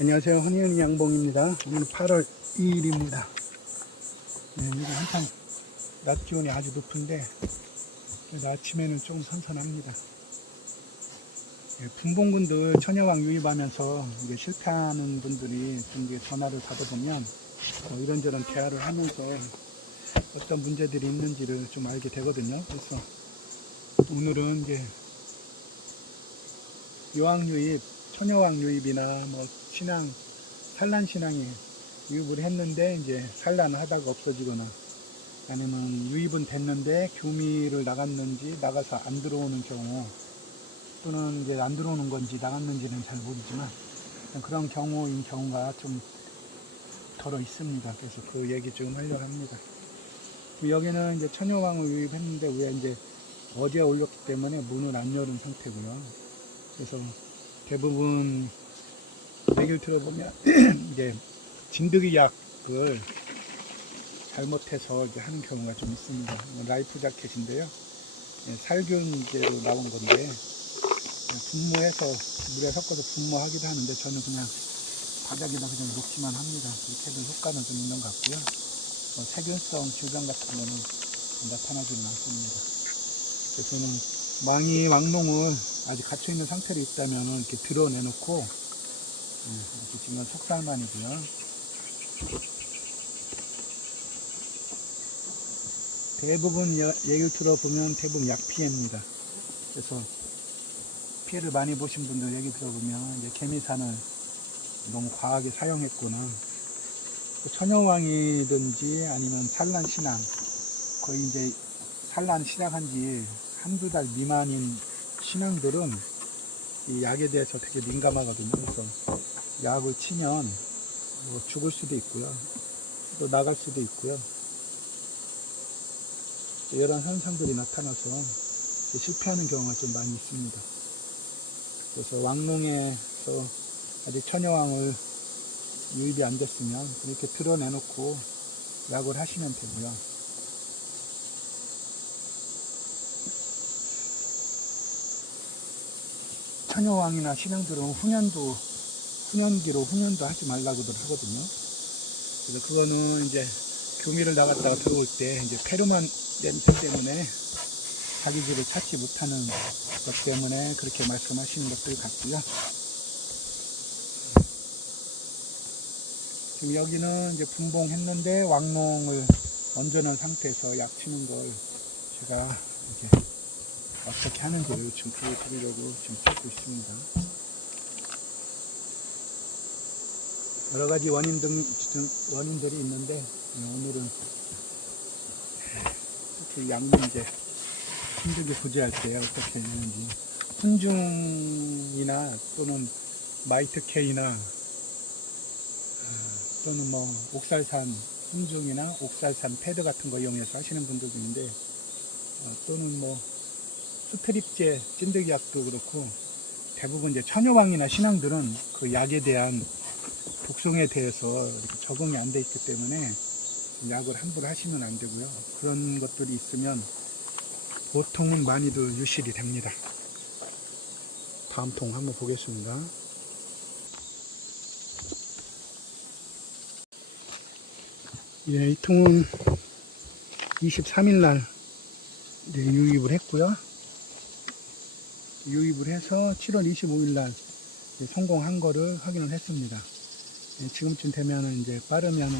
안녕하세요. 허니은 양봉입니다. 오늘 8월 2일입니다. 네, 요즘 한창 낮 기온이 아주 높은데 그래도 아침에는 조금 선선합니다. 네, 분봉군들 천여왕 유입하면서 이게 실패하는 분들이 좀 이게 전화를 받아보면 이런저런 대화를 하면서 어떤 문제들이 있는지를 좀 알게 되거든요. 그래서 오늘은 이제 여왕 유입, 천여왕 유입이나 뭐 신앙, 산란 신앙이 유입을 했는데 이제 산란을 하다가 없어지거나 아니면 유입은 됐는데 교미를 나갔는지 나가서 안 들어오는 경우 또는 이제 안 들어오는 건지 나갔는지는 잘 모르지만 그런 경우인 경우가 좀 덜어 있습니다. 그래서 그 얘기 좀 하려고 합니다. 여기는 이제 천여왕을 유입했는데 왜 이제 어제 올렸기 때문에 문을 안 열은 상태고요. 그래서 대부분 얘기를 들어보면 이제 진드기 약을 잘못해서 이제 하는 경우가 좀 있습니다. 라이프 자켓인데요. 살균제로 나온 건데 분무해서 물에 섞어서 분무하기도 하는데 저는 그냥 바닥에다 그냥 놓기만 합니다. 이렇게 해도 효과는 좀 있는 것 같고요. 세균성 질병 같은 거는 나타나지는 않습니다. 그래서 저는 왕이 왕농을 아직 갇혀있는 상태로 있다면 이렇게 드러내놓고 이렇게 지금 속살만이고요. 대부분 얘기를 들어보면 대부분 약피해입니다. 그래서 피해를 많이 보신 분들 얘기 들어보면 이제 개미산을 너무 과하게 사용했구나. 천여왕이든지 아니면 산란신앙, 거의 이제 산란 시작한 지 한두 달 미만인 신앙들은 이 약에 대해서 되게 민감하거든요. 그래서 약을 치면 뭐 죽을 수도 있고요. 또 나갈 수도 있고요. 이런 현상들이 나타나서 실패하는 경우가 좀 많이 있습니다. 그래서 왕농에서 아직 천여왕을 유입이 안 됐으면 이렇게 드러내놓고 약을 하시면 되고요. 천여왕이나 신앙들은 훈련도 하지 말라고들 하거든요. 그래서 그거는 이제 교미를 나갔다가 들어올 때 이제 페로몬 냄새 때문에 자기 집을 찾지 못하는 것 때문에 그렇게 말씀하시는 것들 같고요. 지금 여기는 이제 분봉했는데 왕농을 얹어놓은 상태에서 약 치는 걸 제가 이제 어떻게 하는지를 지금 보여드리려고 지금 찍고 있습니다. 여러 가지 원인들이 있는데 오늘은 특히 약 문제, 힘들게 구제할 때 어떻게 해야 되는지, 훈중이나 또는 마이트K나 또는 뭐 옥살산 훈중이나 옥살산 패드 같은 거 이용해서 하시는 분들도 있는데 또는 뭐 스트립제 찐득이 약도 그렇고 대부분 이제 천여왕이나 신앙들은 그 약에 대한 독성에 대해서 이렇게 적응이 안 돼 있기 때문에 약을 함부로 하시면 안 되고요. 그런 것들이 있으면 보통은 많이들 유실이 됩니다. 다음 통 한번 보겠습니다. 이 통은 23일 날 유입을 했고요. 유입을 해서 7월 25일 날 성공한 거를 확인을 했습니다. 지금쯤 되면은 이제 빠르면은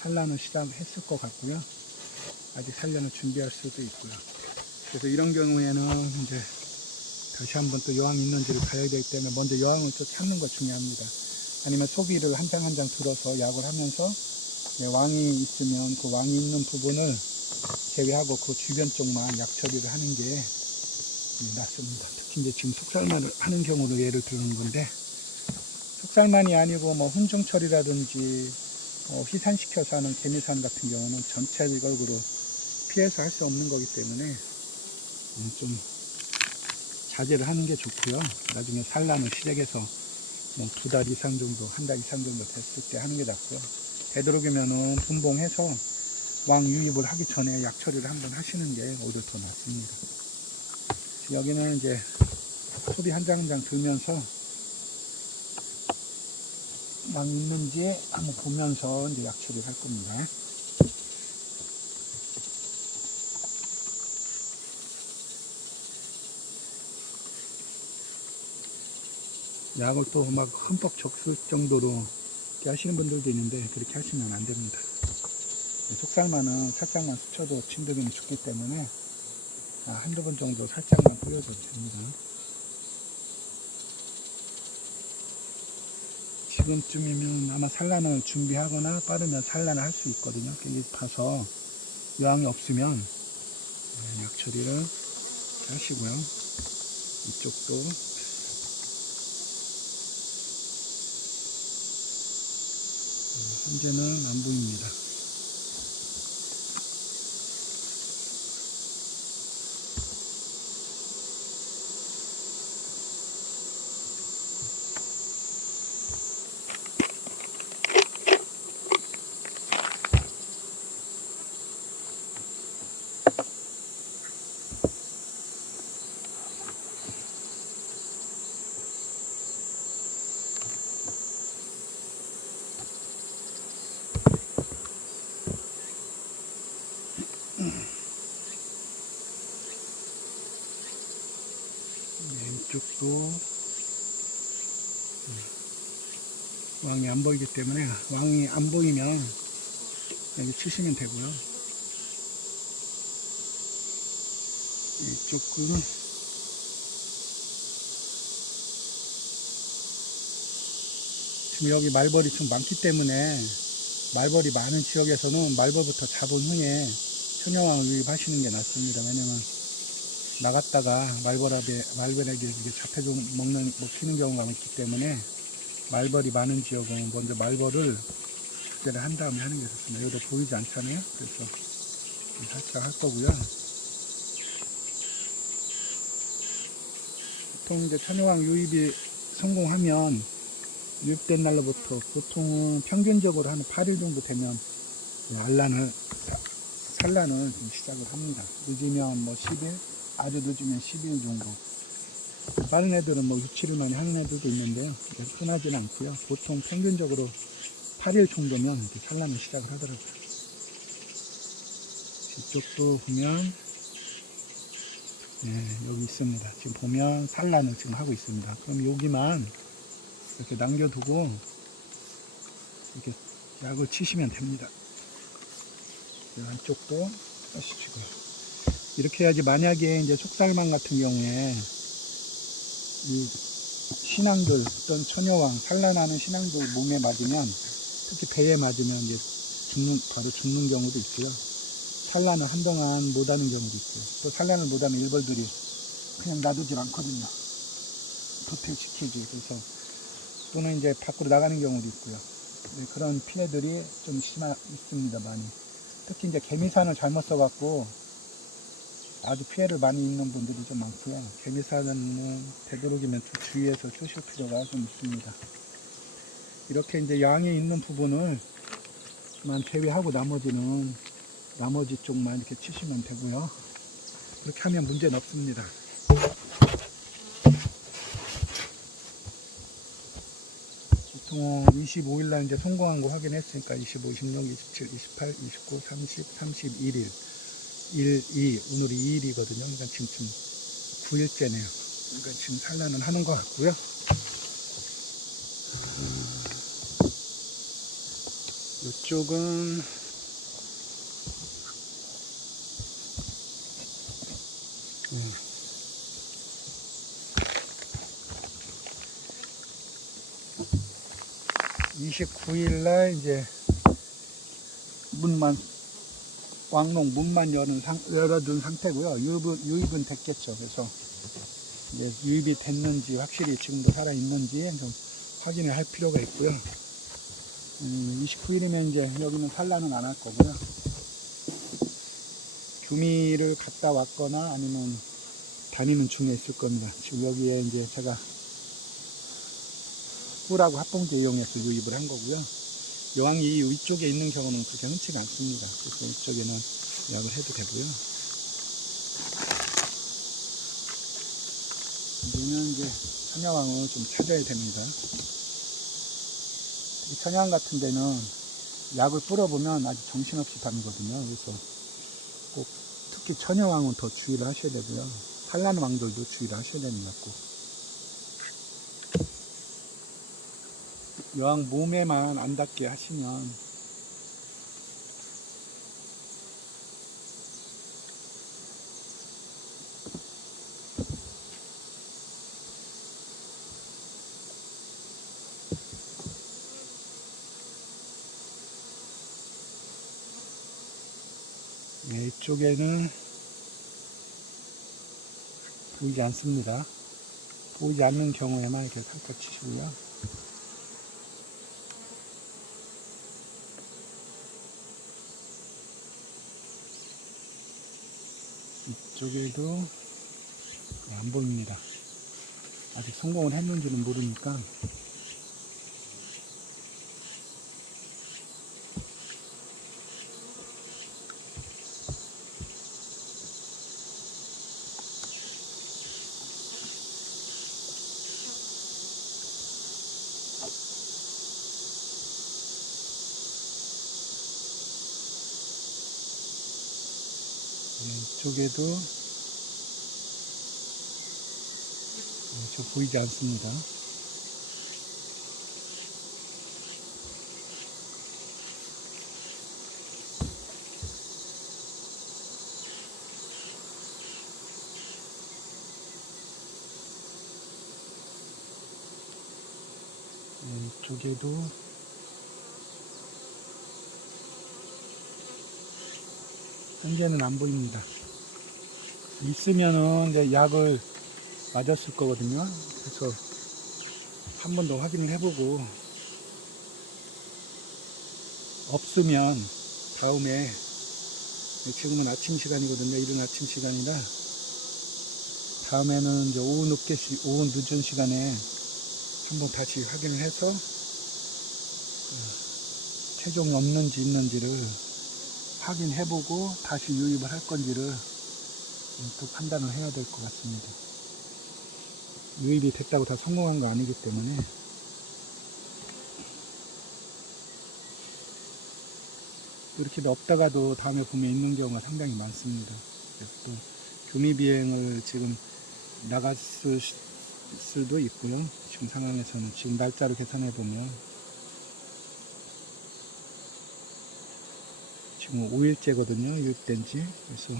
산란을 시작했을 것 같고요. 아직 산란을 준비할 수도 있고요. 그래서 이런 경우에는 이제 다시 한번 또 여왕이 있는지를 봐야 되기 때문에 먼저 여왕을 또 찾는 것 중요합니다. 아니면 소비를 한 장 한 장 들어서 약을 하면서 왕이 있으면 그 왕이 있는 부분을 제외하고 그 주변 쪽만 약 처리를 하는 게 낫습니다. 특히 이제 지금 속살만을 하는 경우로 예를 들는 건데, 속살만이 아니고 뭐 훈중 처리라든지 희산시켜서 하는 개미산 같은 경우는 전체적으로 피해서 할 수 없는 거기 때문에 좀 자제를 하는 게 좋고요. 나중에 산란을 시작해서 뭐 2달 이상 정도, 1달 이상 정도 됐을 때 하는 게 낫고요. 되도록이면은 분봉해서 왕 유입을 하기 전에 약 처리를 한번 하시는 게 오히려 더 낫습니다. 여기는 이제 소비 한 장 한 장 들면서 왕 있는지 한번 보면서 이제 약 처리를 할 겁니다. 약을 또 막 흠뻑 적실 정도로 이렇게 하시는 분들도 있는데 그렇게 하시면 안 됩니다. 속살만은 살짝만 스쳐도 진드기는 죽기 때문에 한두 번 정도 살짝만 뿌려줘도 됩니다. 지금쯤이면 아마 산란을 준비하거나 빠르면 산란을 할 수 있거든요. 봐서 여왕이 없으면 약 처리를 하시고요. 이쪽도 현재는 안 보입니다. 왼쪽도 왕이 안 보이기 때문에 왕이 안 보이면 여기 치시면 되고요. 이쪽은 지금 여기 말벌이 좀 많기 때문에 말벌이 많은 지역에서는 말벌부터 잡은 후에 천여왕을 유입하시는 게 낫습니다. 왜냐면 나갔다가 말벌에게 먹히는 경우가 있기 때문에 말벌이 많은 지역은 먼저 말벌을 축제를 한 다음에 하는 게 좋습니다. 여기도 보이지 않잖아요. 그래서 살짝 할 거고요. 보통 이제 천여왕 유입이 성공하면 유입된 날로부터 보통은 평균적으로 한 8일 정도 되면 산란을 좀 시작을 합니다. 늦으면 뭐 10일, 아주 늦으면 12일 정도. 다른 애들은 뭐 6, 7일 만에 하는 애들도 있는데요. 흔하지는 않고요. 보통 평균적으로 8일 정도면 이렇게 산란을 시작을 하더라고요. 이쪽도 보면 여기 있습니다. 지금 보면 산란을 지금 하고 있습니다. 그럼 여기만 이렇게 남겨두고 이렇게 약을 치시면 됩니다. 안쪽도 하시고요. 이렇게 해야지 만약에 이제 속살만 같은 경우에 이 신앙들 어떤 천여왕 산란하는 신앙들 몸에 맞으면 특히 배에 맞으면 이제 바로 죽는 경우도 있고요. 산란을 한동안 못하는 경우도 있고요. 또 산란을 못하면 일벌들이 그냥 놔두질 않거든요. 도태시키지. 그래서 또는 이제 밖으로 나가는 경우도 있고요. 그런 피해들이 좀 있습니다. 많이. 특히 이제 개미산을 잘못 써갖고 아주 피해를 많이 입는 분들이 좀 많고요. 개미산은 되도록이면 좀 주의해서 쓰실 필요가 좀 있습니다. 이렇게 이제 양이 있는 부분을 만 제외하고 나머지 쪽만 이렇게 치시면 되고요. 그렇게 하면 문제는 없습니다. 보통 25일날 이제 성공한 거 확인했으니까 25, 26, 27, 28, 29, 30, 31일 1, 2, 오늘이 2일이거든요. 그러니까 지금 9일째네요. 그러니까 지금 산란은 하는 것 같고요. 이쪽은 29일날 이제 왕농 문만 열어둔 상태고요. 유입은 됐겠죠. 그래서 이제 유입이 됐는지 확실히 지금도 살아있는지 좀 확인을 할 필요가 있고요. 29일이면 이제 여기는 산란은 안 할 거고요. 규미를 갔다 왔거나 아니면 다니는 중에 있을 겁니다. 지금 여기에 이제 제가 꿀하고 합봉제 이용해서 유입을 한 거고요. 여왕이 이 위쪽에 있는 경우는 그렇게 흔치가 않습니다. 그래서 이쪽에는 약을 해도 되고요. 이제는 이제 천여왕을 좀 찾아야 됩니다. 이 천여왕 같은 데는 약을 뿌려보면 아주 정신없이 다니거든요. 그래서 꼭 특히 천여왕은 더 주의를 하셔야 되고요. 산란왕들도 주의를 하셔야 됩니다. 꼭. 여왕 몸에만 안 닿게 하시면 네, 이쪽에는 보이지 않습니다. 보이지 않는 경우에만 이렇게 살짝 치시고요. 이쪽에도 안 보입니다. 아직 성공을 했는지는 모르니까. 이쪽에도 저 보이지 않습니다. 이쪽에도 현재는 안 보입니다. 있으면은 이제 약을 맞았을 거거든요. 그래서 한 번 더 확인을 해보고 없으면 다음에, 지금은 아침 시간이거든요. 이른 아침 시간이라 다음에는 이제 오후 늦은 시간에 한번 다시 확인을 해서 체종이 없는지 있는지를 확인해보고 다시 유입을 할 건지를 또 판단을 해야 될 것 같습니다. 유입이 됐다고 다 성공한 거 아니기 때문에. 이렇게 없다가도 다음에 보면 있는 경우가 상당히 많습니다. 그래서 또 교미비행을 지금 나갔을 수도 있고요. 지금 상황에서는 지금 날짜를 계산해 보면 지금 5일째거든요. 유입된 지. 그래서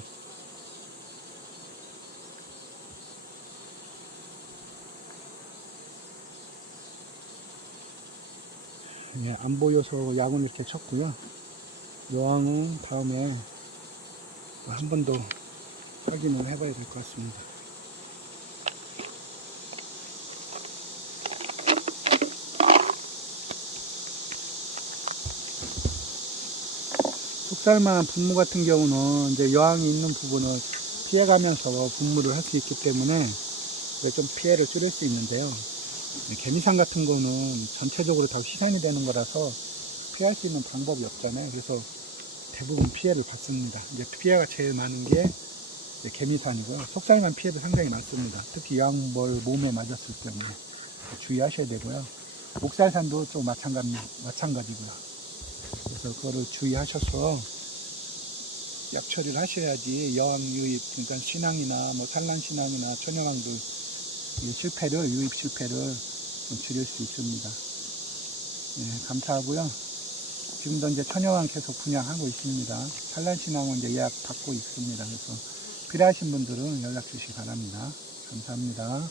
안 보여서 약을 이렇게 쳤고요. 여왕은 다음에 한 번 더 확인을 해봐야 될 것 같습니다. 속살만 분무 같은 경우는 이제 여왕이 있는 부분을 피해가면서 분무를 할 수 있기 때문에 좀 피해를 줄일 수 있는데요. 개미산 같은 거는 전체적으로 다 희생이 되는 거라서 피할 수 있는 방법이 없잖아요. 그래서 대부분 피해를 받습니다. 이제 피해가 제일 많은 게 개미산이고요. 속살만 피해도 상당히 많습니다. 특히 여왕벌 몸에 맞았을 때문에 주의하셔야 되고요. 옥살산도 좀 마찬가지고요. 그래서 그거를 주의하셔서 약 처리를 하셔야지 여왕 유입, 그러니까 신앙이나 뭐 산란신앙이나 천여왕들 유입 실패를 좀 줄일 수 있습니다. 예, 감사하고요. 지금도 이제 천여왕 계속 분양하고 있습니다. 산란신앙은 이제 예약 받고 있습니다. 그래서 필요하신 분들은 연락 주시기 바랍니다. 감사합니다.